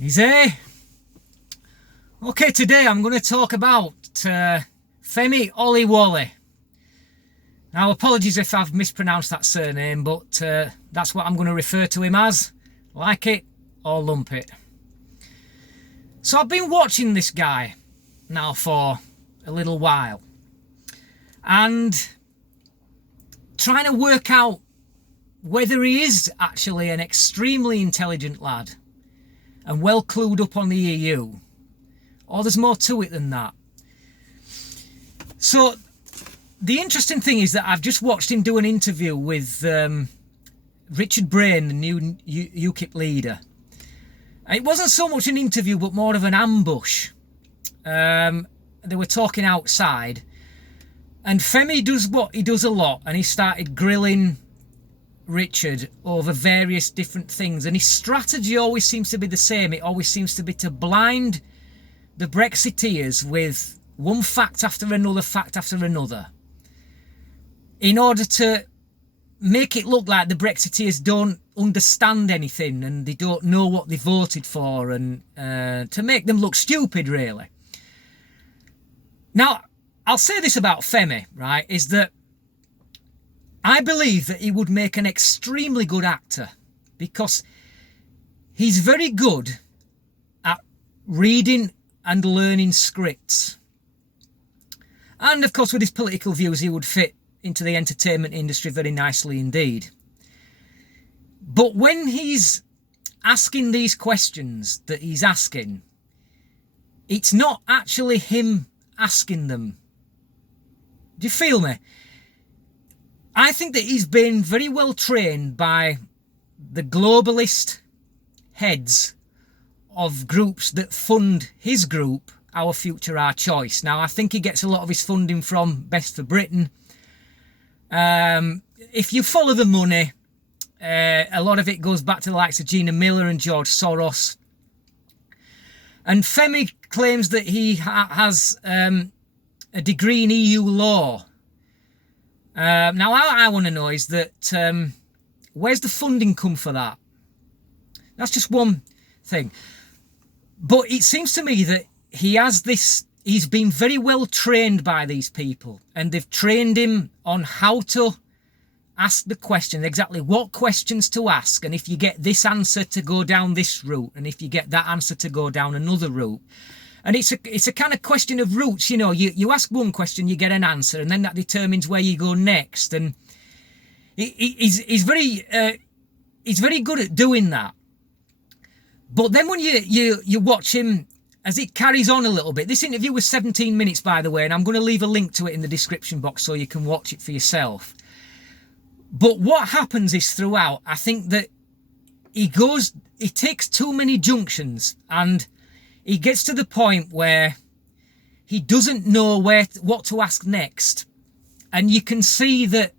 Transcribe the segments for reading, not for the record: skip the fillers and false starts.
Easy. Okay, today I'm going to talk about Femi Oluwole. Now, apologies if I've mispronounced that surname, but that's what I'm going to refer to him as. Like it or lump it. So I've been watching this guy now for a little while and trying to work out whether he is actually an extremely intelligent lad and well clued up on the EU, or there's more to it than that. So the interesting thing is that I've just watched him do an interview with Richard Brain, the new UKIP leader. It wasn't so much an interview, but more of an ambush. They were talking outside, and Femi does what he does a lot, and he started grilling Richard over various different things, and his strategy always seems to be the same. It always seems to be to blind the Brexiteers with one fact after another, in order to make it look like the Brexiteers don't understand anything and they don't know what they voted for, and to make them look stupid, really. Now, I'll say this about Femi, right, is that I believe that he would make an extremely good actor, because he's very good at reading and learning scripts. And of course, with his political views, he would fit into the entertainment industry very nicely indeed. But when he's asking these questions that he's asking, it's not actually him asking them. Do you feel me? I think that he's been very well trained by the globalist heads of groups that fund his group, Our Future, Our Choice. Now, I think he gets a lot of his funding from Best for Britain. If you follow the money, a lot of it goes back to the likes of Gina Miller and George Soros. And Femi claims that he has a degree in EU law. Now, what I want to know is that where's the funding come for that? That's just one thing. But it seems to me that he has this, he's been very well trained by these people, and they've trained him on how to ask the question, exactly what questions to ask, and if you get this answer to go down this route, and if you get that answer to go down another route. And it's a kind of question of routes, you know. You ask one question, you get an answer, and then that determines where you go next. And he's very good at doing that. But then when you watch him as it carries on a little bit, this interview was 17 minutes, by the way, and I'm going to leave a link to it in the description box so you can watch it for yourself. But what happens is, throughout, I think that he takes too many junctions, and he gets to the point where he doesn't know what to ask next. And you can see that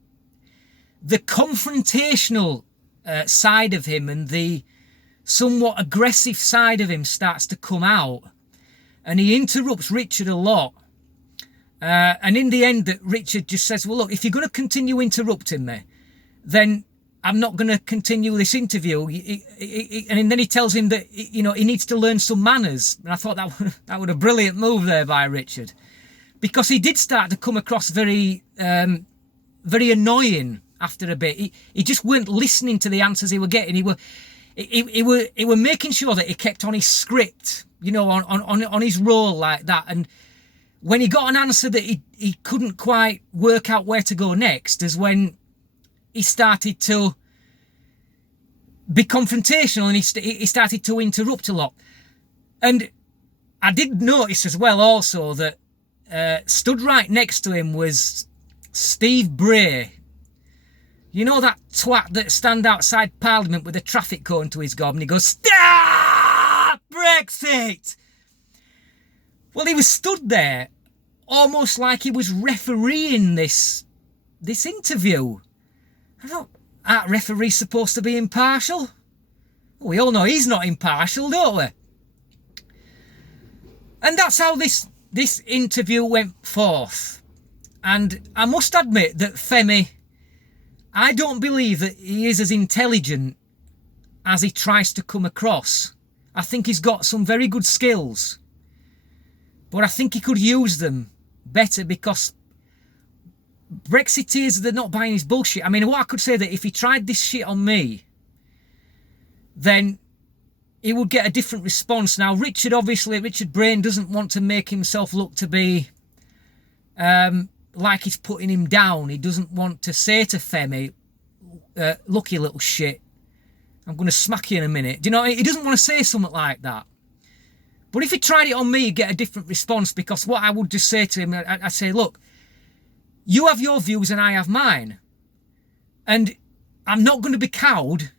the confrontational side of him and the somewhat aggressive side of him starts to come out. And he interrupts Richard a lot. And in the end, that Richard just says, well, look, if you're going to continue interrupting me, then I'm not going to continue this interview. And then he tells him that, you know, he needs to learn some manners. And I thought that was a brilliant move there by Richard, because he did start to come across very annoying after a bit. He just weren't listening to the answers he were getting. He were making sure that he kept on his script, you know, on his role like that. And when he got an answer that he couldn't quite work out where to go next, is when he started to be confrontational, and he started to interrupt a lot. And I did notice as well also that stood right next to him was Steve Bray. You know that twat that stand outside Parliament with a traffic cone to his gob, and he goes, "Stop Brexit!" Well, he was stood there almost like he was refereeing this interview. I thought, that referee's supposed to be impartial. Well, we all know he's not impartial, don't we? And that's how this interview went forth. And I must admit that Femi, I don't believe that he is as intelligent as he tries to come across. I think he's got some very good skills, but I think he could use them better, because Brexiteers, they're not buying his bullshit. I mean, what I could say that if he tried this shit on me, then he would get a different response. Now, Richard Brain doesn't want to make himself look to be like he's putting him down. He doesn't want to say to Femi, look, you little shit, I'm going to smack you in a minute. Do you know, he doesn't want to say something like that. But if he tried it on me, he'd get a different response, because what I would just say to him, I'd say, look, you have your views and I have mine. And I'm not going to be cowed,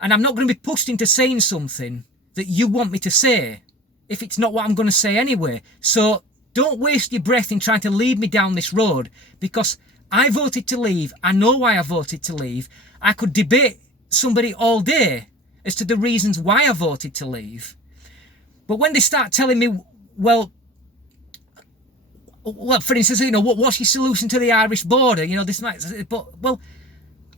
and I'm not going to be pushed into saying something that you want me to say if it's not what I'm going to say anyway. So don't waste your breath in trying to lead me down this road, because I voted to leave. I know why I voted to leave. I could debate somebody all day as to the reasons why I voted to leave. But when they start telling me, well, for instance, you know, what's your solution to the Irish border? You know, this might, but, well,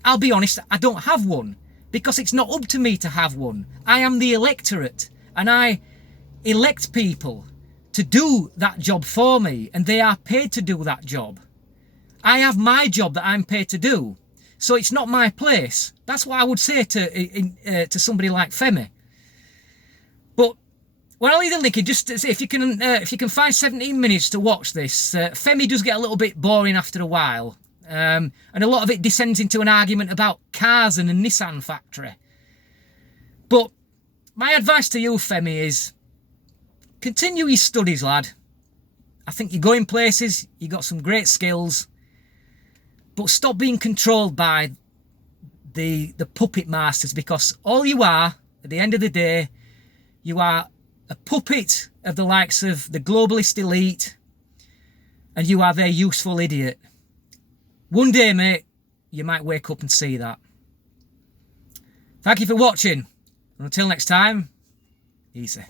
I'll be honest, I don't have one, because it's not up to me to have one. I am the electorate, and I elect people to do that job for me, and they are paid to do that job. I have my job that I'm paid to do, so it's not my place. That's what I would say to somebody like Femi. But when I leave the link, just if you can find 17 minutes to watch this, Femi does get a little bit boring after a while, and a lot of it descends into an argument about cars and a Nissan factory. But my advice to you, Femi, is continue your studies, lad. I think you're going places, you got some great skills, but stop being controlled by the puppet masters, because all you are, at the end of the day, you are a puppet of the likes of the globalist elite, and you are their useful idiot. One day, mate, you might wake up and see that. Thank you for watching, and until next time, easy.